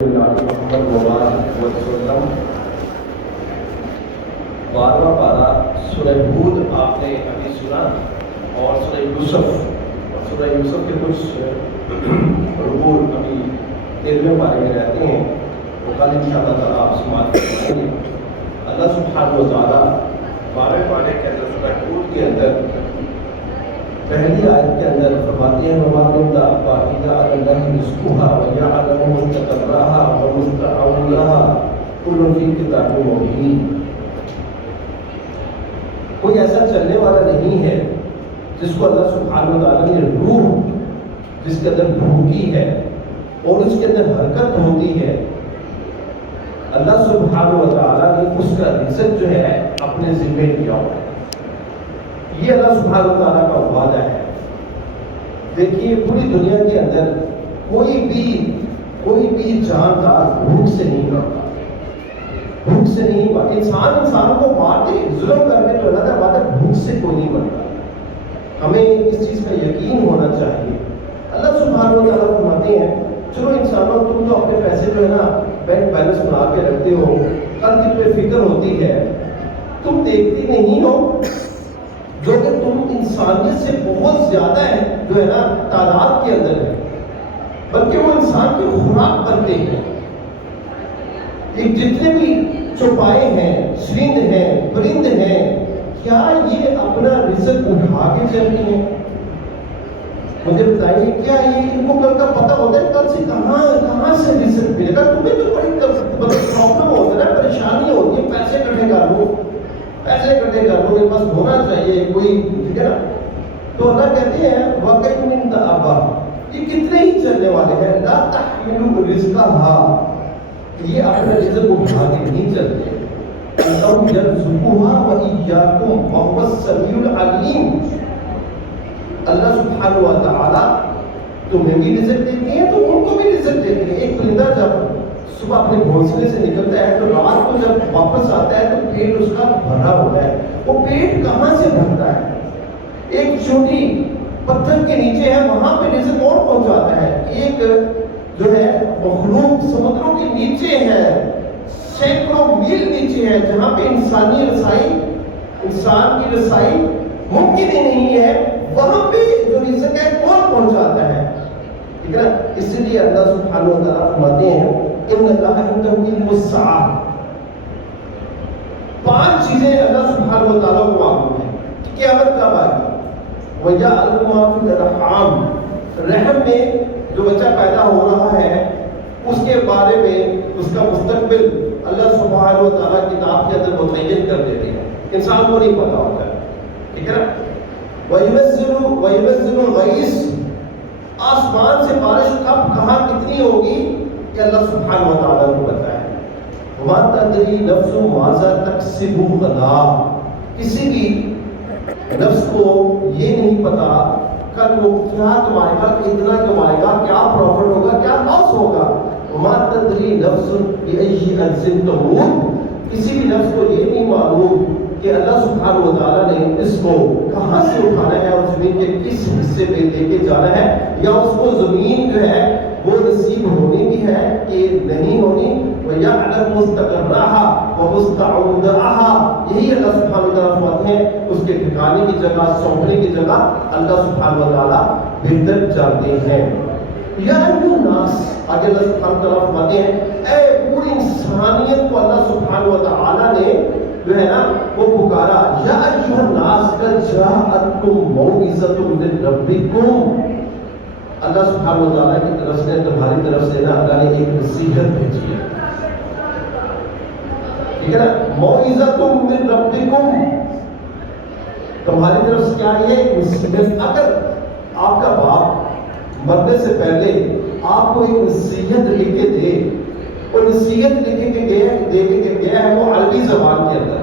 محمد مبارک وسلم 12واں پارہ سورہ ہود آپ نے ابھی سنا اور سورہ یوسف کے کچھ رکوع ابھی 13ویں پارے میں رہتے ہیں، وہ کل انشاءاللہ تعالیٰ آپ سماعت کریں گے۔ اللہ سبحانہ و تعالیٰ 12ویں پارے کے اندر سورہ ہود کے اندر پہلی آیت کے اندر فرماتے ہیں وَمَا كُنْتَ أَبْقَى عَلَى اللَّهِ رِزْقُهَا وَيَعْلَمُ مُسْتَقَرَّهَا وَمُسْتَأَوْلَهَا كُلٌّ فِي كِتَابٍ مُبِينٍ۔ کوئی ایسا چلنے والا نہیں ہے جس کو اللہ سبحانہ وتعالیٰ نے روح جس کے اندر بھوکی ہے اور اس کے اندر حرکت ہوتی ہے، اللہ سبحانہ وتعالیٰ نے اس کا رزق جو ہے اپنے ذمہ لیا ہوا ہے۔ یہ اللہ سبحانہ وتعالیٰ کا وعدہ ہے۔ دیکھیے پوری دنیا کے اندر کوئی بھی جاندار بھوک سے نہیں مرتا، بھوک سے نہیں مرتا۔ انسان کو مارتے ظلم کرنے تو اللہ کا وعدہ بھوک سے کوئی نہیں مرتا۔ ہمیں اس چیز کا یقین ہونا چاہیے۔ اللہ سبحانہ وتعالیٰ فرماتے ہیں چلو انسانوں تم تو اپنے پیسے جو ہے نا بینک بیلنس بنا کے رکھتے ہو، کل کی تمہیں فکر ہوتی ہے، تم دیکھتی نہیں ہو جو کہ تم انسانیت سے بہت زیادہ ہے جو ہے نا تعداد کے اندر ہے، بلکہ وہ انسان کی خوراک بنتے ہیں۔ ایک جتنے بھی چوپائے ہیں، شرند ہیں، پرند ہیں، کیا یہ اپنا رزق اٹھا کے چلتی ہیں؟ مجھے بتائیے کیا یہ ان کو کل کا پتہ ہوتا ہے کل سے کہاں سے رزق ملے گا؟ تمہیں تو بڑی پرابلم ہوتا ہے، پریشانی ہوتی ہے، پیسے اکٹھے کر لو، میرے پاس ہونا چاہیے کوئی، ٹھیک ہے نا؟ تو اللہ کہتے ہیں وَقَيْ مِنْ دَابَّةٍ، یہ کتنے ہی چلنے والے ہیں، لَا تَحْمِلُ رِزْقَهَا، یہ اپنا رزق اٹھا کے نہیں چلتے، اللَّهُ يَرْزُقُهَا وَإِيَّاكُمْ وَهُوَ السَّمِيعُ الْعَلِيمُ۔ اللہ سبحانہ و تعالیٰ تمہیں بھی رزق دیتے ہیں تو ان کو بھی رزق دیتے ہیں۔ ایک پرندہ جب صبح اپنے گھونسلے سے نکلتا ہے تو رات کو جب واپس آتا ہے تو پیٹ اس کا بھرا ہوتا ہے۔ وہ پیٹ کہاں سے بھرتا ہے؟ ایک چھوٹی پتھر کے نیچے ہے، وہاں پہ رزق اور پہنچاتا ہے۔ ایک جو ہے مخلوق سمندروں کے نیچے ہے، سینکڑوں میل نیچے ہے، جہاں پہ انسان کی رسائی ممکن ہی نہیں ہے، وہاں پہ جو رزق ہے کون پہنچاتا ہے؟ ٹھیک ہے نا؟ اسی لیے اللہ سبحانہ و تعالیٰ فرماتے ہیں ان اللہ عنده علم الساعہ، 5 چیزیں اللہ سبحانہ و تعالیٰ کو معلوم ہے کہ قیامت کب آئے گی۔ وَيَعْلَمُ مَا فِي الْأَرْحَامِ، رحم میں جو بچہ پیدا ہو رہا ہے اس کے بارے میں اس کا مستقبل اللہ سبحانہ و تعالیٰ کتاب کے اندر متعین کر دیتے ہیں، انسان کو نہیں پتا ہوتا ہے، ٹھیک ہے نا؟ وَيُنَزِّلُ الْغَيْثَ، آسمان سے بارش کب کہاں کتنی ہوگی کہ اللہ سبحانہ و تعالیٰ کو پتہ ہے۔ وَمَا تَدْرِي نَفْسٌ مَاذَا تَكْسِبُ غَدًا، کسی بھی نفس کو یہ نہیں پتا کل وہ کیا کمائے گا، کتنا کمائے گا، کیا پروفٹ ہوگا، کیا لاس ہوگا۔ وَمَا تَدْرِي نَفْسٌ بِأَيِّ أَرْضٍ تَمُوتُ، کسی بھی نفس کو یہ نہیں معلوم کہ اللہ سبحانہ و تعالیٰ نے اس کو کہاں سے اٹھانا ہے اور زمین کے کس حصے پہ لے کے جانا ہے، یا اس کو زمین جو ہے وہ نصیب ہونی بھی ہے کہ نہیں ہونی۔ وَيَعْلَمُ مُسْتَقَرَّهَا وَمُسْتَعَوْدَهَا، یہی اللہ سبحانہ و تعالیٰ فرماتے ہیں اس کے ٹھکانے کی جگہ، سونپنے کی جگہ اللہ سبحانہ و تعالیٰ بہتر جانتے ہیں۔ یا ایھا الناس، آگے اللہ سبحانہ و تعالیٰ فرماتے ہیں اے پوری انسانیت کو اللہ سبحانہ و تعالیٰ نے جو ہے نا وہ پکارا، یا ایھا الناس قد جاءتکم موعظۃ من ربکم، اللہ سبحانہ و تعالیٰ کی طرف سے تمہاری طرف سے نا اللہ نے ایک نصیحت بھیجی ہے، ٹھیک ہے نا؟ موعظۃ من ربکم، تمہاری طرف سے کیا ہے نصیحت۔ اگر آپ کا باپ مرنے سے پہلے آپ کو ایک نصیحت لکھ کے دے، اور نصیحت لکھ کے گیا ہے وہ عربی زبان کے اندر،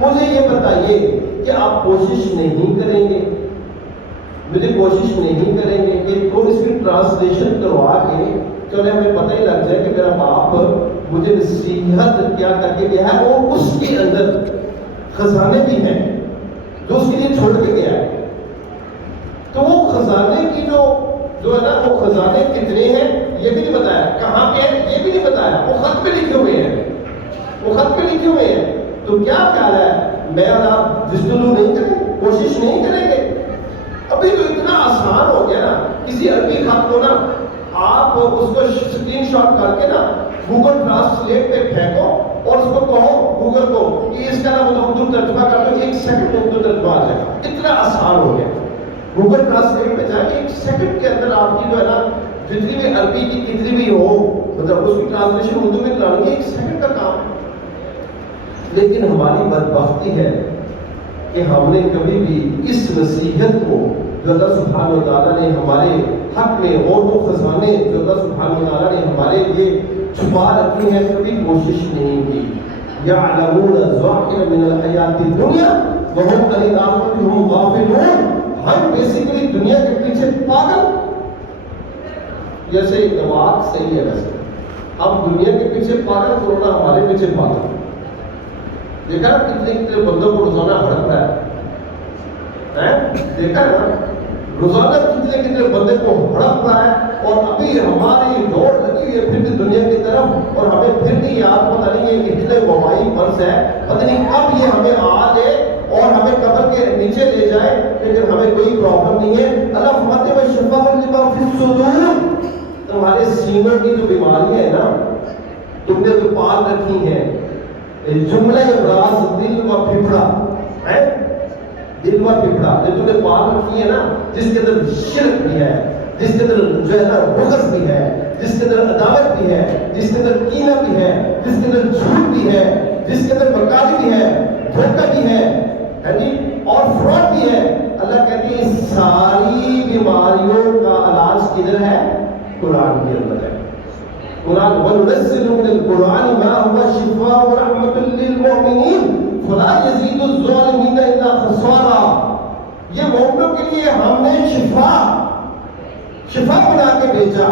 مجھے یہ بتائیے کہ آپ کوشش نہیں کریں گے، کہ تو اس کی ٹرانسلیشن کروا کے چلے ہمیں پتہ ہی لگ جائے کہ میرا باپ مجھے نصیحت کیا کر کے گیا ہے، اور اس کے اندر خزانے بھی ہیں جو اس کے لیے چھوڑ کے گیا ہے۔ تو وہ خزانے کی جو ہے نا وہ خزانے کتنے ہیں یہ بھی نہیں بتایا، کہاں پہ ہیں یہ بھی نہیں بتایا، وہ خط پہ لکھے ہوئے ہیں، وہ خط پہ لکھے ہوئے ہیں. تو کیا خیال ہے میں اور آپ جستجو نہیں کریں گے، کوشش نہیں کریں گے؟ ابھی تو اتنا آسان ہو گیا نا، کسی عربی خط کو نا آپ اس کو اسکرین شاٹ کر کے نا گوگل ٹرانسلیٹ پہ پھینکو اور اس کو کہو گوگل کو کہ اس کا نا اردو ترجمہ کر دو، 1 سیکنڈ میں اردو ترجمہ آ جائے گا. اتنا آسان ہو گیا. گوگل ٹرانسلیٹ پہ جائیں 1 سیکنڈ کے اندر آپ کی جو ہے نا جتنی بھی عربی کی کتنی بھی ہو مطلب اس کی ٹرانسلیشن اردو میں کرانی ہے، 1 سیکنڈ کا کام. لیکن ہماری بدبختی ہے کہ ہم نے کبھی بھی اس نصیحت کو جو اللہ سبحانہ و تعالیٰ نے ہمارے حق میں اور وہ خزانے جو اللہ سبحانہ و تعالیٰ نے ہمارے لیے چھپا رکھی ہیں کبھی کوشش نہیں کی. یعلمون ظاہرا من الحیات الدنیا وہم عن الآخرۃ ہم غافلون. ہم بیسیکلی دنیا کے پیچھے پاگل، جیسے بات صحیح ہے ویسے ہم دنیا کے پیچھے پاگل، کورونا ہمارے پیچھے پاگل. دیکھا نا کتنے کتنے بندوں کو روزانہ ہڑپ رہا ہے، دیکھا نا روزانہ کتنے کتنے بندے کو ہڑپ رہا ہے. اور ابھی ہماری دوڑ لگی ہوئی ہے پھر بھی دنیا کی طرف، اور ہمیں پھر بھی یاد پتہ نہیں ہے کتنے وبائی مرض ہے، پتہ نہیں کب یہ ہمیں آ جائے اور ہمیں قبر کے نیچے لے جائے، لیکن ہمیں کوئی پرابلم نہیں ہے. اللہ فرماتے ہیں شفاء لما فی الصدور. تمہارے سینوں کی جو بیماریاں ہیں نا تم نے جو پال رکھی ہیں، جملہ ابراز دل و پھپڑا ہے، دل و پھپڑا جو تم نے پال رکھی ہے نا، جس کے اندر شرک بھی ہے، جس کے اندر جو ہے نا بغض بھی ہے، جس کے اندر عداوت بھی ہے، جس کے اندر کینہ بھی ہے، جس کے اندر جھوٹ بھی ہے، جس کے اندر مکاری بھی ہے، دھوکہ بھی ہے جی اور فراڈ بھی ہے. اللہ کہتے ہیں ساری بیماریوں کا علاج کدھر ہے؟ قرآن کے اندر ہے. قرآن وَنُنَزِّلُ مِنَ الْقُرْآنِ مَا هُوَ شِفَاءٌ وَرَحْمَةٌ لِّلْمُؤْمِنِينَ فَلَا يَزِيدُ الظَّالِمِينَ إِلَّا خَسَارًا. یہ مومنوں کے لیے ہم نے شفا بنا کے بھیجا،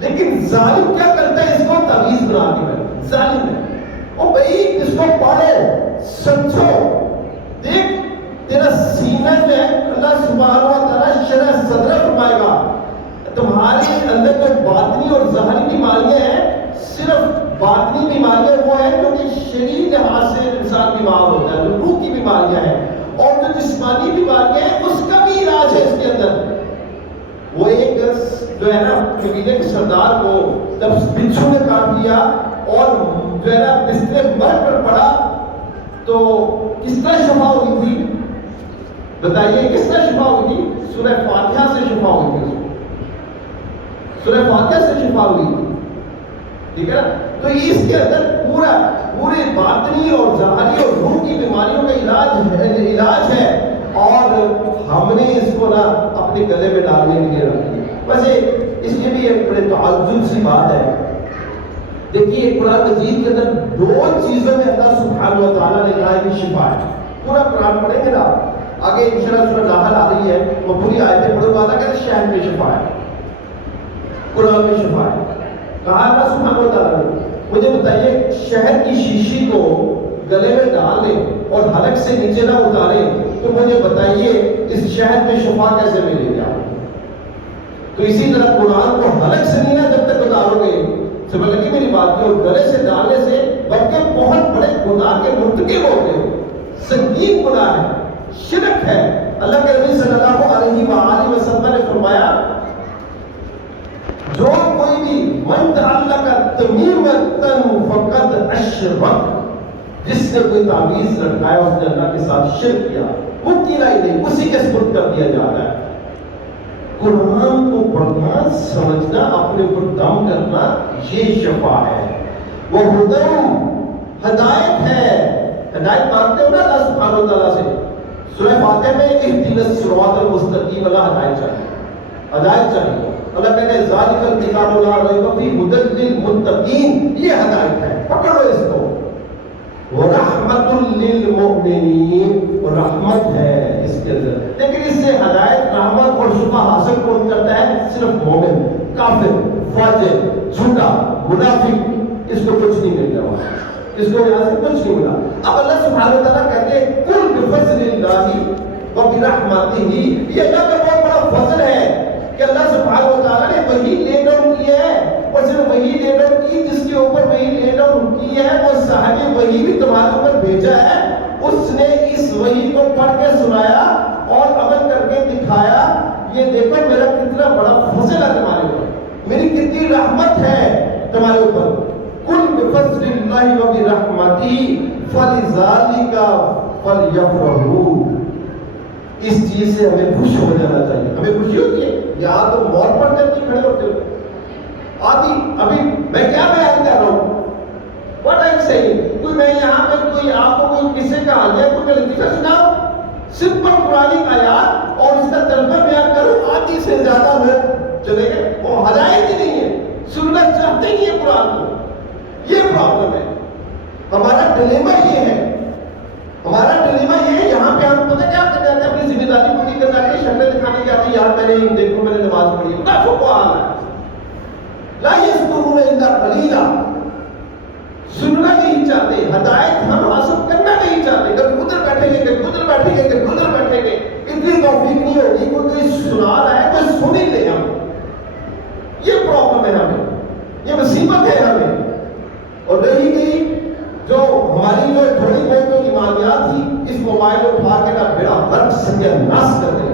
لیکن ظالم کیا کرتا ہے؟ اس کو تعویذ بنا کے بھیجا. ظالم ہے او بھائی، اس کو پڑھو سمجھو. دیکھ تیرا سینہ میں اللہ سبحانہ و تعالیٰ شرح صدرہ فرمائے گا. تمہارے اندر جو باطنی اور ظاہری بیماریاں ہیں، صرف باطنی بیماریاں وہ ہیں جو کہ شرعی لحاظ سے انسان بیمار ہوتا ہے، جو روح کی بیماریاں ہیں، اور جو جسمانی بیماریاں ہیں اس کا بھی علاج ہے اس کے اندر. وہ ایک جو ہے نا قبیلے کے سردار کو جب بچھو نے کاٹ لیا اور جو ہے نا بسترے مرگ پر پڑا تو کس طرح شفا ہوئی تھی؟ بتائیے کس طرح شفا ہوئی تھی؟ سورہ فاتحہ سے شفا ہوئی تھی. سورہ فاتحہ سے شفا ہوئی تھی. ٹھیک ہے نا؟ تو اس کے اندر پورے باطنی اور ظاہری اور روح کی بیماریوں کا علاج ہے اور ہم نے اس کو نا اپنے گلے میں ڈالنے کے لیے رکھ دیا. ویسے اس لیے بھی ایک بڑے تعجب سی بات ہے. دیکھیے قرآن مجید کے اندر 2 چیزوں میں اللہ سبحانہ و تعالیٰ نے کہا ہے کہ شفا ہے. پورا قرآن پڑھیں گے نا آگے انشاءاللہ سورہ نحل آ رہی ہے، وہ پوری آیتیں پڑھوں گا. اللہ کہتے ہیں شہد میں شفا ہے، قرآن میں شفا ہے. کہا اللہ سبحانہ و تعالیٰ نے. مجھے بتائیے شہد کی شیشی کو گلے میں ڈال لیں اور حلق سے نیچے نہ اتاریں تو مجھے بتائیے اس شہد میں شفا کیسے ملے گی آپ؟ تو اسی طرح قرآن کو حلق سے نہیں نا جب تک اتارو گے، سمجھ لگی میری بات کی، اور گلے سے ڈالنے سے بلکہ بہت بڑے گناہ کے مرتکب ہوتے ہو. سنگین گناہ ہے، شرک ہے. اللہ کے نبی صلی اللہ علیہ وآلہ وسلم نے فرمایا جو کوئی بھی من تعلق تمیمۃ فقد اشرک، جس نے کوئی تعویذ لٹکایا اس نے اللہ کے ساتھ شرک کیا، وہ کیلا ہی نہیں، اسی کے سپرد کر دیا جاتا ہے. قرآن کو پڑھنا سمجھنا اپنے اوپر دم کرنا یہ شفا ہے. وہ ہدم ہدایت ہے. ہدایت مانتے ہو نا اللہ سبحانہ و تعالیٰ سے. سورہ فاتحہ میں اہدنا الصراط المستقیم والا ہدایت چاہیے، ہدایت چاہیے. اللہ کہتے ہیں ذالک الکتاب لا ریب فیہ ھدی للمتقین، یہ ہدایت ہے، پکڑو اس کو. ورحمۃ للمؤمنین، اور رحمت ہے اس کے اندر. لیکن اس سے ہدایت، رحمت اور شفا حاصل کون کرتا ہے؟ صرف مومن. کافر، فاجر، جھوٹا، منافق اس کو کچھ نہیں مل رہا، اس کو یہاں سے کچھ نہیں ملا. اب اللہ سبحانہ وتعالیٰ کہتے ہیں قل بفضل اللہ وبرحمتہ، یہ اللہ کا بہت بڑا فضل ہے کہ اللہ سبحانہ و تعالیٰ نے وہی لے ڈاؤن کیا ہے، اور صرف وہی لے ڈاؤن کی جس کے اوپر وہی لے ڈاؤن کی ہے، وہ صاحب وہی بھی تمہارے اوپر بھیجا ہے، اس نے اس وحی کو پڑھ کے سنایا اور عمل کر کے دکھایا. یہ دیکھو میرا کتنا بڑا فضل ہے تمہارے اوپر، میری کتنی رحمت ہے تمہارے اوپر. قل بفضل اللہ وبرحمتہ فلذلک فلیفرحوا. اس چیز سے ہمیں خوش ہو جانا چاہیے. ہمیں خوشی ہوتی ہے یہاں تو موت پر جب کھڑے ہوتے ہو آدھی. ابھی میں کیا بیان کر رہا ہوں؟ What I'm saying, کوئی میں یہاں پہ کوئی آپ کو کوئی کسے کا حالیہ کوئی لطیفہ سناؤ، سمپل قرآنی آیات اور اس کا ترجمہ بیان کرو، آدھی سے زیادہ لوگ چلے گئے. وہ ہدایت ہی نہیں ہے، سننا چاہتے نہیں ہے قرآن کو. یہ پرابلم ہے. ہمارا ڈلیما یہ ہے، ہمارا ڈلیما یہ ہے. یہاں پہ ہم پتہ کیا کرتے ہیں، اپنی ذمہ داری پوری کرنا ہے، شکلیں دکھانے کے آتے یار میں نے دیکھو میں نے نماز پڑھی ہے. منافق کو حال ہے لا یذکرون الا قلیلا. سننا نہیں چاہتے، ہدایت ہم حاصل کرنا نہیں چاہتے. کبھی ادھر بیٹھیں گے، کبھی ادھر بیٹھیں گے، کبھی ادھر بیٹھیں گے. اتنی توفیق نہیں ہوگی کوئی سنا رہا ہے کوئی سن ہی لے. ہم یہ پرابلم ہے، ہمیں یہ مصیبت ہے ہمیں. اور رہی گئی جو ہماری جو تھوڑی بہت جو ایمانیات تھی، اس موبائل اٹھا کے نہ بیڑا غرق سنجا ناس کر دیں.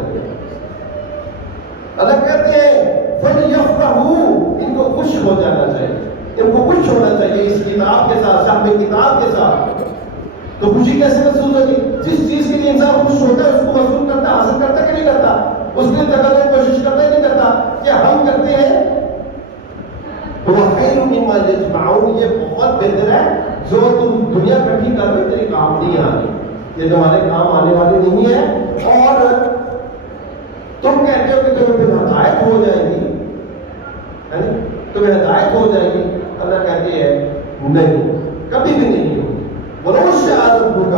اللہ کہتے ہیں فَلْيَفْرَحُوا، ان کو خوش ہو جانا چاہیے، ان کو خوش ہونا چاہیے اس کتاب کے ساتھ، صاحب کتاب کے ساتھ. تو خوشی کیسے محسوس ہوگی؟ جس چیز کے لیے انسان خوش ہوتا ہے اس کو محسوس کرتا ہے، حاصل کرتا ہے کہ نہیں کرتا؟ اس کے لیے تقدر کوشش کرتا ہے نہیں کرتا؟ کیا ہم کرتے ہیں؟ وہ خیر مما یجمعون، یہ بہت بہتر ہے. جو تم دنیا اکٹھی کر رہے تیرے کام نہیں آنے، یہ تمہارے کام آنے والے نہیں ہے. اور تم کہتے ہو کہ تمہیں پھر ہدایت ہو جائے گی، تمہیں ہدایت ہو جائے گی. اللہ کہتی ہے نہیں، کبھی بھی نہیں ہوگی. وَلَوْ شَاءَ رَبُّكَ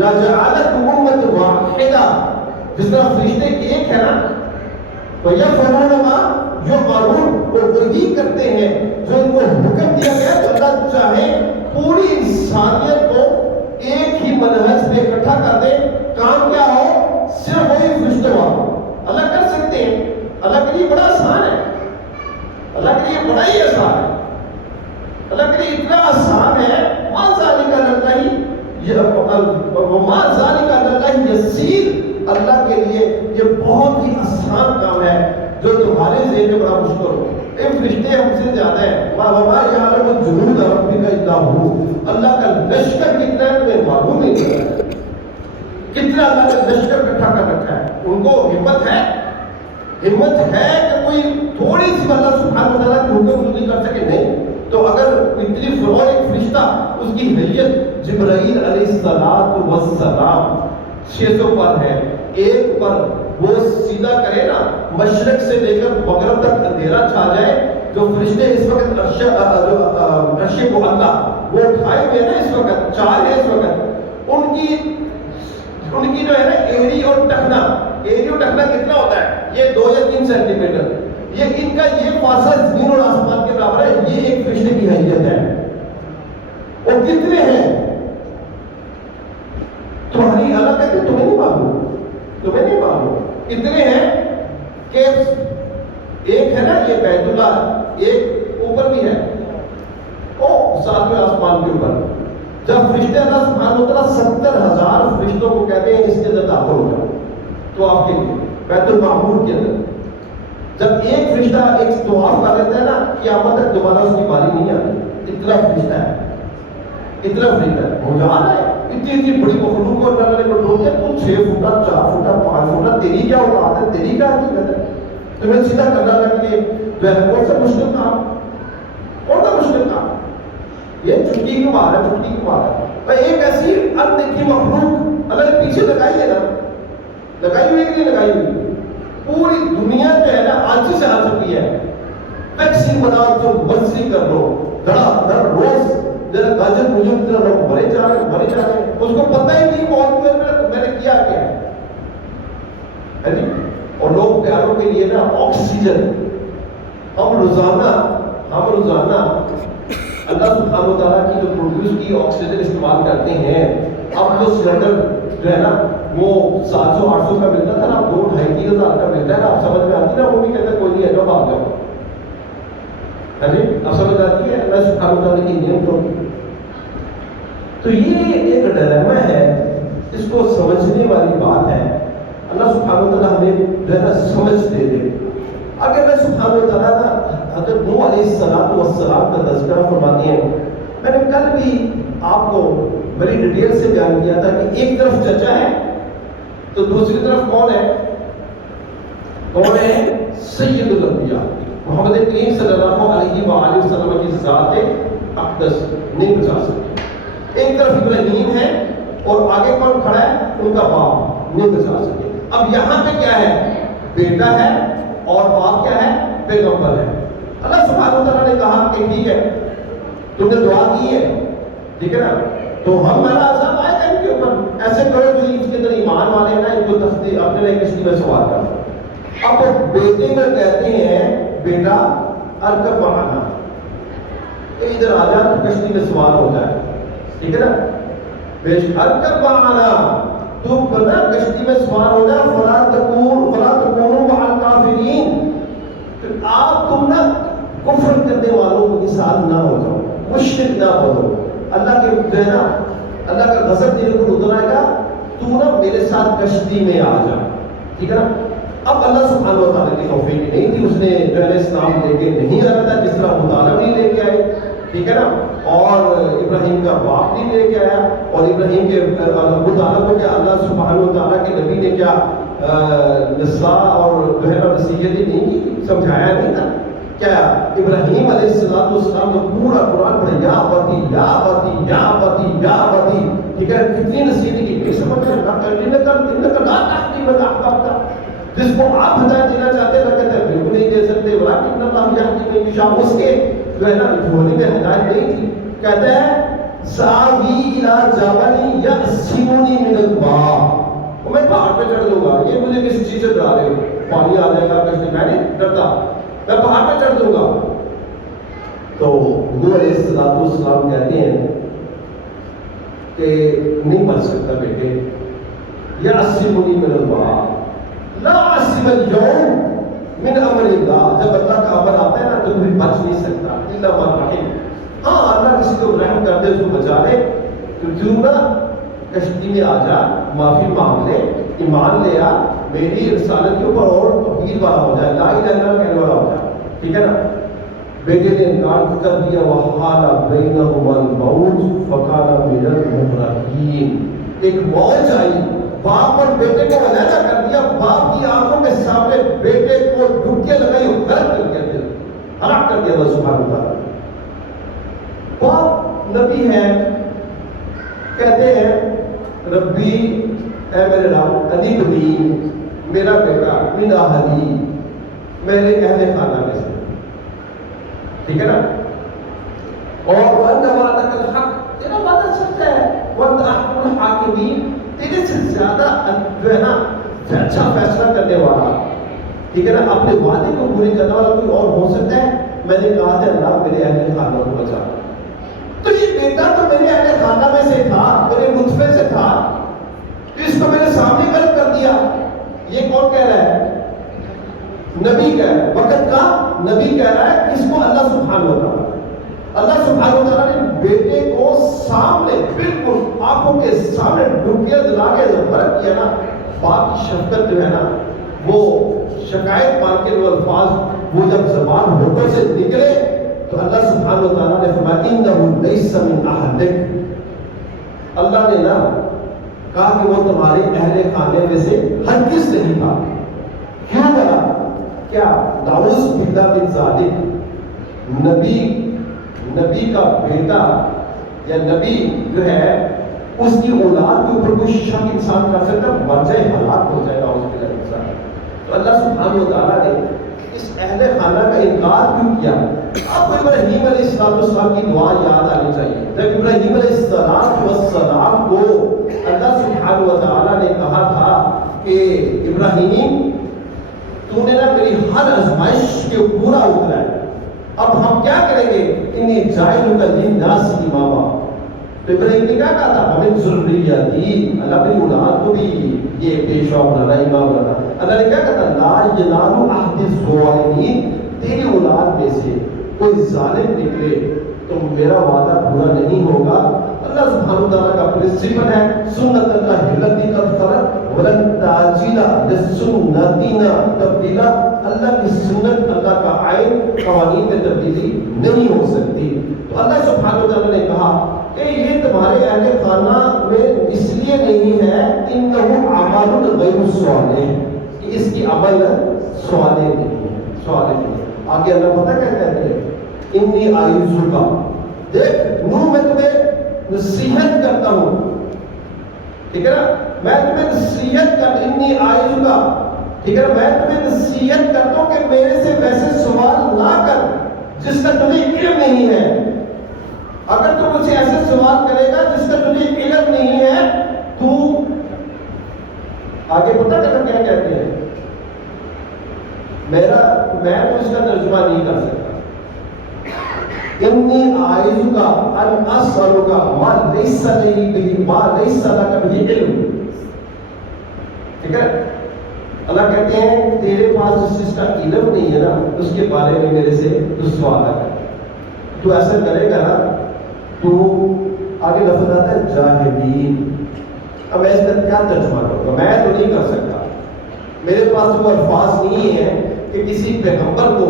لَجَعَلَكُمْ أُمَّةً وَاحِدَةً. جس طرح فرشتے ایک ہے نا، وَيَفْعَلُونَ مَا يُؤْمَرُونَ، وہ وہی کرتے ہیں جو ان کو حکم دیا گیا. تو اللہ چاہے پوری انسانیت کو ایک ہی منہج پہ اکٹھا کر دے، کام کیا ہو؟ صرف وہی فرشتوں والا. اللہ کر سکتے ہیں، اللہ کے لیے بڑا آسان ہے، اللہ کے لیے بڑا ہی آسان ہے. اللہ کے لیے اتنا آسان ہے. مَا ذَلِكَ عَلَى اللَّهِ وَمَا ذَلِكَ عَلَى اللَّهِ يَسِيرٌ. اللہ کے لیے یہ بہت ہی آسان کام ہے جو تمہارے ذہن میں بڑا مشکل ہو. اے فرشتے ہم سے زیادہ ہیں. وَمَا يَعْلَمُ جُنُودَ رَبِّكَ إِلَّا هُوَ. اللہ کا لشکر کتنا ہے تمہیں معلوم نہیں ہے، کتنا اللہ نے لشکر اکٹھا کر رکھا ہے. ان کو ہمت ہے کہ کوئی تھوڑی سی اللہ سبحانہ وتعالیٰ کی حکم نہیں کر سکے؟ نہیں. تو اگر اتنی فروغ ایک فرشتہ، اس کی حیت جبرائیل علیہ السلام 600 پر ہے، ایک پر وہ سیدھا کرے نا، مشرق سے لے کر مغرب تک اندھیرا چھا جائے. جو فرشتے اس وقت عرش معلا وہ اٹھائے ہوئے نا، اس وقت 4 ہے اس وقت، ان کی جو ہے نا ایڑی اور ٹخنا کتنا ہوتا ہے؟ یہ 2 یا 3 سینٹی میٹر. یہ ان کا یہ فاصلہ زمین اور آسمان کے برابر ہے. یہ ایک فرشتے کی حیثیت ہے. اور کتنے ہیں تمہاری؟ اللہ کہتے ہیں تمہیں نہیں معلوم. اتنے ہیں کہ ایک ہے نا یہ بیت اللہ، ایک اوپر بھی ہے، او 7ویں آسمان کے اوپر. جب فرشتے اللہ سبحانہ وتعالیٰ 70,000 فرشتوں کو کہتے ہیں اس کے اندر داخل ہو جاؤ، تو آپ کے لیے بیت المعمور کے اندر جب ایک فرشتہ ایک طواف کر لیتا ہے نا، قیامت تک دوبارہ اس کی باری نہیں آتی. اتنا فرشتہ ہے ہو جا رہا ہے. اتنی بڑی مخلوق کو اللہ نے کنٹرول کیا. تو 6 فٹ 4 فٹ 5 فٹ، تیری کیا اوقات ہے؟ تیری کیا حقیقت ہے؟ تمہیں سیدھا کرنا کے لیے جو ہے کون سا مشکل کام؟ یہ چٹکی کی مار ہے. ایک ایسی اندیکھی مخلوق اللہ نے پیچھے لگائی ہے نا، لگائی ہوئی کہ نہیں لگائی ہوئی؟ پوری دنیا جو ہے نا آج سے آ چکی ہے. ویکسین بناؤ تو مرضی کر لو، دھڑا روز ذرا گاجر مجھے اتنا لوگ مرے جا رہے ہیں. اس کو پتہ ہی نہیں موت میں نے کیا ہے جی. اور لوگ پیاروں کے لیے نا آکسیجن ہم روزانہ اللہ سبحانہ و تعالیٰ کی جو پروڈیوس کی آکسیجن استعمال کرتے ہیں. اب جو سلنڈر جو ہے نا وہ 700-800 کا ملتا تھا نا، اب 2,500-3,000 کا ملتا ہے نا، آپ سمجھ میں آتی نا، وہ بھی کہتا ہے کوئی نہیں ہے جو بھاگ جاؤ. اب سمجھ آتی ہے اللہ سبحانہ وتعالیٰ کی نعمتوں کی. تو یہ ایک ڈرامہ ہے، اس کو سمجھنے والی بات ہے. اللہ سبحانہ وتعالیٰ ہمیں جو ہے نا سمجھ دے دے. اگر اللہ سبحانہ وتعالیٰ نا حضرت نوح علیہ السلام کا تذکرہ فرماتے ہیں. میں نے کل بھی آپ کو بڑی ڈیٹیل سے بیان کیا تھا کہ ایک طرف چچا ہے تو دوسری طرف کون ہے؟ کون ہے؟ سید الانبیاء محمد کریم صلی اللہ علیہ وآلہ وسلم کی ذات اقدس نہیں بچا سکتے. ایک طرف ابراہیم ہے اور آگے کون کھڑا ہے؟ ان کا باپ نہیں بچا سکے. اب یہاں پہ کیا ہے؟ بیٹا ہے اور باپ کیا ہے؟ پیغمبر ہے. اللہ سبحانہ وتعالیٰ نے کہا کہ ٹھیک ہے تم نے دعا کی ہے، ٹھیک ہے نا، تو ہم ہمارا عذاب آئے گا ان کے اوپر. ایسے کرو جو اس کے اندر ایمان والے ہیں نا، ان کو تصدیق اپنے لئے کشتی میں سوار کرو. اب بیٹے میں کہتے ہیں بیٹا ارکب معنا، ادھر آ جا تو کشتی میں سوار ہو جائے، ٹھیک ہے نا. ارکب معنا، تو بنا کشتی میں سوار ہو جا. فلا تکونوا مع الکافرین، آپ تم نہ کفر کرنے والوں کے ساتھ نہ ہو جاؤ، مشرک نہ بنو. اللہ کے جو ہے نا اللہ کا غضب تیرے کو اتر آئے گا، تو نا میرے ساتھ کشتی میں آ جا، ٹھیک ہے نا. اب اللہ سبحانہ و تعالیٰ کی توفیق نہیں تھی، اس نے جو ہے اسلام لے کے نہیں آیا تھا، جس طرح مطالب نہیں لے کے آئے، ٹھیک ہے نا. اور ابراہیم کا باپ نہیں لے کے آیا، اور ابراہیم کے مطالب کو کیا اللہ سبحانہ و تعالیٰ کے نبی نے کیا نساء اور جو ہے نا نصیحتیں نہیں کی، سمجھایا نہیں تھا. کیا ابراہیم علیہ السلام تو پورا قرآن پڑھے یا ابتی یا ابتی یا ابتی یا ابتی، ٹھیک ہے. کتنی نصیحتیں کی، نہیں سمجھ میں نہ کرنے کا نہ جس کو آپ ہدایت دینا چاہتے ہیں کہتے ہیں بالکل نہیں دے سکتے. ولیکن اللہ یہدی من یشاء، اس کے جو ہے نا جھولی میں ہدایت نہیں تھی. کہتے ہیں ساوی الی جبل یعصمنی من الماء، میں پہاڑ پہ چڑھ دوں گا. یہ مجھے کس چیز سے ڈرا رہے ہو؟ پانی آ جائے گا کشتی میں نہیں ڈرتا، میں پہاڑ پہ چڑھ دوں گا. تو نوح علیہ السلام کہتے ہیں کہ نہیں پڑھ سکتا بیٹے. یعصمنی من الماء لا عاصم اليوم من امر اللہ، جب اللہ کا امر آتا ہے نا تو کوئی بچ نہیں سکتا الا من رحم. ہاں اللہ کسی کو رحم کر دے، اس کو بچا لے. تو کیوں نہ کشتی میں آ جا، معافی مانگ لے، ایمان لے آ میری رسالت کے اوپر اور توحید والا ہو جائے، لا الہ الا اللہ کہنے والا ہو جائے، ٹھیک ہے نا. بیٹے نے انکار کر دیا. وحال بینہما الموج فکان من المغرقین، ایک موج آئی، باپ اور بیٹے کو علیحدہ کر دیا. باپ کی آنکھوں کے سامنے بیٹے کو ڈبکیاں لگائی، غرق کر دیا، ہلاک کر دیا اللہ سبحانہ وتعالیٰ. باپ نبی ہے، کہتے ہیں ربی اے میرے رب علی بنی، میرا بیٹا من اہلی، میرے اہل خانہ میں سے، ٹھیک ہے نا. اور وَأَنَّ وَعْدَكَ الْحَقُّ، تیرا وعدہ سچ ہے. وَأَنْتَ أَحْكَمُ الْحَاكِمِينَ، تیرے سے زیادہ جو ہے نا اچھا فیصلہ کرنے والا، ٹھیک ہے نا، اپنے وعدے کو پوری کرنے والا کوئی اور ہو سکتا ہے؟ میں نے کہا تھا اللہ میرے اہل خانہ کو بچا. تو یہ بیٹا تو میرے اہل خانہ میں سے تھا، میرے نطفے سے تھا، تو اس کو میرے سامنے غلط کر دیا. یہ کون کہہ رہا ہے؟ نبی کہہ رہا ہے، وقت کا نبی کہہ رہا ہے. کس کو؟ اللہ سبحانہ و تعالیٰ. اللہ سبحانہ و تعالیٰ نے بیٹے کو سامنے بالکل آنکھوں کے سامنے ڈبکیاں دلا کے غرق کیا نا. باپ کی شفقت جو ہے نا، وہ شکایت مان کے وہ الفاظ وہ جب زبان ہوٹوں سے نکلے تو اللہ سبحانہ و تعالیٰ نے فرمایا انہ لیس من اہلک، اللہ نے نا کہا کہ وہ تمہارے اہل خانے میں سے ہرگز نہیں تھا. کیوں بنا؟ کیا نعوذ باللہ من ذالک، نبی کا بیٹا یا نبی جو ہے اس کی اولاد کے اوپر کوئی شک انسان کر سکتا، مر جائے، ہلاک ہو جائے گا اس کے لیے انسان. تو اللہ سبحانہ و تعالیٰ نے اس اہل خانہ کا انکار کیوں کیا؟ آپ کو ابراہیم علیہ السلام کی دعا یاد آنی چاہیے. جب ابراہیم علیہ السلام کو اللہ سبحانہ و تعالیٰ نے کہا تھا کہ ابراہیم تو نے نا میری ہر آزمائش کے پورا اترا ہے، اب ہم کیا کریں گے؟ انی جاعلک للناس اماما، تو ابراہیم نے کیا کہا تھا؟ ہمیں ذریتی، اللہ اپنی اولاد کو بھی یہ پیشوا بنانا، امام بنانا. اللہ نے کیا کہا تھا؟ لا ینال عہد الظالمین، تیری اولاد میں سے کوئی ظالم نکلے تو میرا وعدہ پورا نہیں ہوگا. اللہ سبحانہ وتعالیٰ کا پرنسپل ہے سنت اللہ التی قد خلت ولن تجد لسنتنا تبدیلا. اللہ کی سنت، اللہ کا آئین، قوانین میں تبدیلی نہیں ہو سکتی. تو اللہ سبحانہ وتعالیٰ نے کہا کہ یہ تمہارے اہل خانہ میں اس لیے نہیں ہے انہ اعمال غیر صالح، کہ اس کی عمل صالح نہیں ہے، صالح نہیں ہے. آگے اللہ پتہ کیا کہتے ہیں؟ انی اعوذک، دیکھ نو میں تمہیں نصیحت کرتا ہوں، ٹھیک ہے نا، میں تمہیں نصیحت کر، انی اعوذک، ٹھیک ہے نا، میں تمہیں نصیحت کرتا ہوں کہ میرے سے ویسے سوال نہ کر جس کا تمہیں علم نہیں ہے. اگر تم مجھ سے ایسے سوال کرے گا جس کا تجھے علم نہیں ہے، تو آگے پتہ کرنا کیا کہتے ہیں؟ میں تو اس کا ترجمہ نہیں کر سکتا. انی اعوذک ان اسالک ما لیس لی لک به علم. ٹھیک ہے، اللہ کہتے ہیں تیرے پاس جس کا علم نہیں ہے نا، اس کے بارے میں میرے سے تو سوال نہ کر. تو ایسا کرے گا نا تو آگے لفظ آتا ہے جاہلین. اب میں اس کا کیا ترجمہ کروں گا؟ میں تو نہیں کر سکتا، میرے پاس وہ الفاظ نہیں ہے کہ کسی پیغمبر کو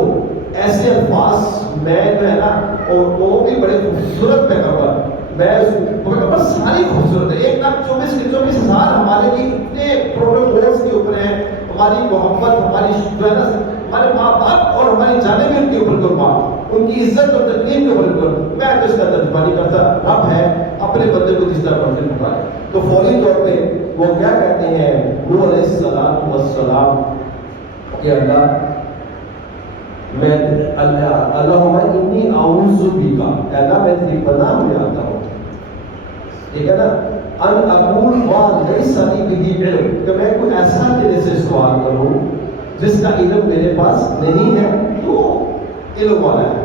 ایسے الفاظ میں جو ہے نا، اور وہ بھی بڑے خوبصورت پیغمبر، پیغمبر ساری خوبصورت ہے. 1,24,000 ہمارے لیے اتنے پروٹوکولز کے اوپر ہیں، ہماری محبت، ہماری جو ہے نا، ہمارے ماں باپ اور ہماری جانیں بھی ان کے اوپر قربان، ان کی عزت اور تکلیف کے اوپر. میں تو اس کا ترجمہ نہیں کرتا. رب ہے، اپنے بندے کو جس طرح مرضی پکارے. تو فوری طور پہ وہ کیا کہتے ہیں نوح علیہ السلام کہ اللہ میں اللہم انی اعوذ بک، اللہ میں تیری پناہ میں آتا ہوں، ٹھیک ہے نا، ان اقول ما لیس لی بہ علم، کہ میں کوئی ایسا تیرے سے سوال کروں جس کا علم میرے پاس نہیں ہے، تو علم والا ہے.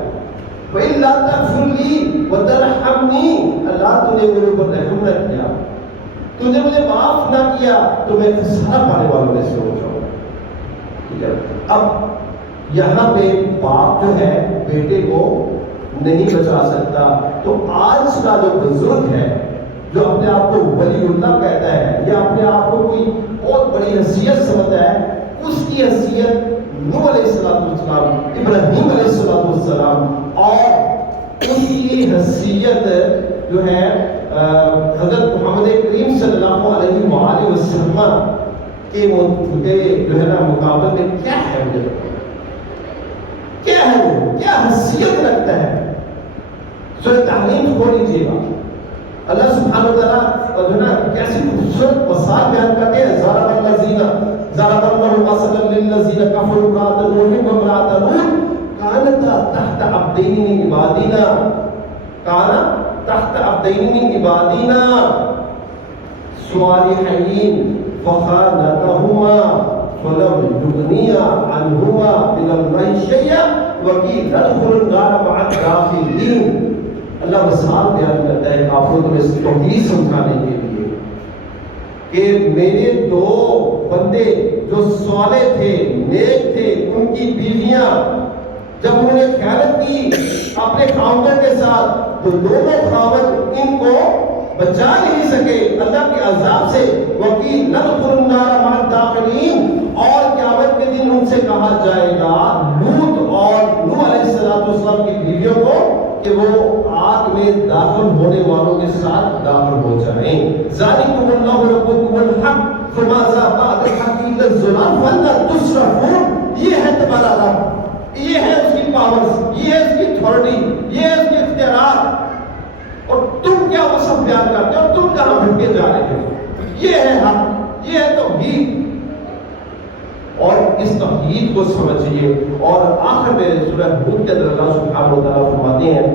وَإِلَّا تَغْفِرْ لِي وَتَرْحَمْنِي، اللہ تو نے میرے اوپر رحم نہ کیا، تو نے مجھے معاف نہ کیا تو میں خسارہ پانے والوں میں سے ہو جاؤں. ٹھیک ہے، اب یہاں پہ باپ جو ہے بیٹے کو نہیں بچا سکتا، تو آج کا جو بزرگ ہے جو اپنے آپ کو ولی اللہ کہتا ہے یا اپنے آپ کو کوئی بہت بڑی حیثیت سمجھتا ہے، اس کی حیثیت نوح علیہ السلام، ابراہیم علیہ السلام اور اس کی حیثیت جو ہے حضرت محمد کریم صلی اللہ علیہ وآلہ وسلم کے جو ہے نا مقابلے میں کیا ہے؟ مجھے کیا ہے، وہ کیا حیثیت رکھتا ہے؟ سورہ تحریم کھول لیجیے گا، اللہ سبحانہ وتعالیٰ جو ہے نا کیسی خوبصورت مثال بیان کرتے ہیں. ضرب اللہ مثلا للذین کفروا امرأۃ نوح وامرأۃ لوط کانتا تحت عبدین من عبادنا، تحت عبدین من عبادنا صالحین فخانتہما فلم یغنیا عنہما من اللہ شیئا وقیل ادخلوا النار مع الداخلین. اللہ مثال بیان کرتا ہے کافروں کو اس توحید سمجھانے کے لیے کہ میرے دو بندے جو صالح تھے، نیک تھے، ان کی بیویاں جب انہوں نے خیانت کی اپنے خاوند کے ساتھ تو دونوں خاوند ان کو بچا نہیں سکے اللہ کے عذاب سے. وقیل ندخل النار مع الداخلین، اور قیامت کے دن ان سے کہا جائے گا لوط اور نوح علیہ السلام کی بیویوں کو کہ وہ آگ میں داخل ہونے والوں کے ساتھ داخل ہو جائیں. ذالکم اللہ ربکم الحق فماذا بعد الحق الا الضلال فانا تصرفون. یہ ہے تمہارا رب، یہ ہے اس کی پاورز، یہ ہے اس کی اتھارٹی، یہ ہے اس کے اختیارات، اور تم کیا وصف بیان کرتے ہو، تم کہاں بھٹکے جا رہے ہو. یہ ہے حق، یہ ہے توحید، اور اس توحید کو سمجھیے. اور آخر میں سورہ ہود کے اندر اللہ سبحانہ و تعالیٰ فرماتے ہیں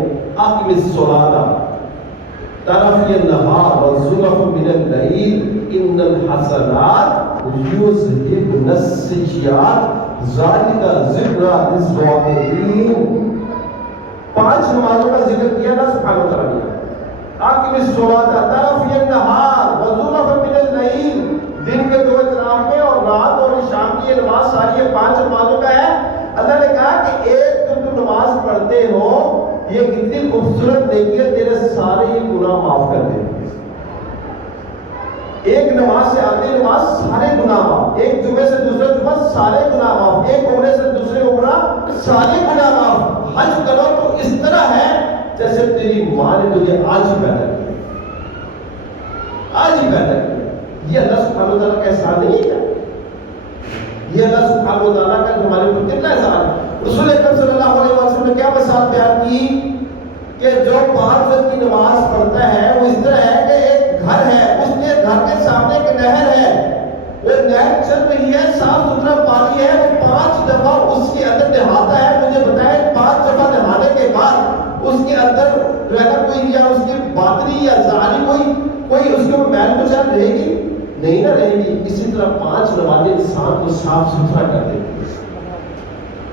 اقم الصلاۃ طرفی النہار وزلف من اللیل ان الحسنات یذہبن السیئات ذالک ذکری للذاکرین. 5 نمازوں کا ذکر کیا اللہ سبحانہ و تعالیٰ نے. آپ اقم الصلاۃ طرفی النہار وزلفا من اللیل، دن کے 2 اطراف میں اور رات اور شام کی یہ نماز ساری یہ 5 نمازوں کا ہے۔ اللہ نے کہا کہ ایک جو تم نماز پڑھتے ہو یہ کتنی خوبصورت نیکی ہے، تیرے سارے ہی گناہ معاف کر دے گی۔ ایک نماز سے اگلی نماز سارے گناہ معاف، ایک جمعے سے دوسرے جمعہ سارے گناہ معاف، ایک عمرے سے دوسرے عمرہ سارے گناہ معاف۔ حج کرو تو اس طرح ہے جیسے تیری ماں نے تجھے آج ہی پیدا کیا، آج ہی پیدا کیا۔ یہ اللہ سبحانہ وتعالیٰ کا احسان نہیں ہے کیا؟ یہ اللہ سبحانہ وتعالیٰ کا ہمارے اوپر کتنا احسان ہے۔ رسول اکرم صلی اللہ علیہ وسلم نے کیا مثال بیان کی کہ جو 5 وقت کی نماز پڑھتا ہے وہ اس طرح ہے کہ ایک گھر ہے، اس کے گھر کے سامنے ایک نہر ہے، وہ نہر چل رہی ہے، صاف ستھرا پانی ہے، وہ 5 دفعہ اس کے اندر نہاتا ہے۔ مجھے بتائیں 5 دفعہ نہانے کے بعد اس کے اندر جو ہے نا کوئی یا اس کی باطنی یا ظاہری کوئی اس کے اوپر میل تو شاید رہے گی نہیں نہ رہے گی۔ اسی طرح 5 نمازیں انسان کو صاف ستھرا کر دیتی ہیں۔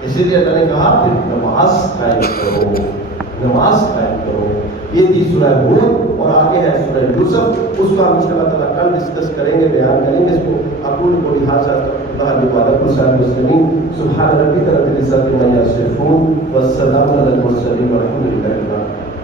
اسی لیے اللہ نے کہا پھر نماز قائم کرو، نماز قائم کرو۔ یہ تھی سورہ ہود اور آگے ہے سورہ یوسف، اس کو ہم انشاءاللہ تعالیٰ کل ڈسکس کریں گے، بیان کریں گے اس کو۔ اقول قولی ھذا استغفر اللہ لي ولكم ولسائر المسلمين، سبحان ربك رب العزة عما يصفون والسلام على المرسلين والحمد لله رب العالمين۔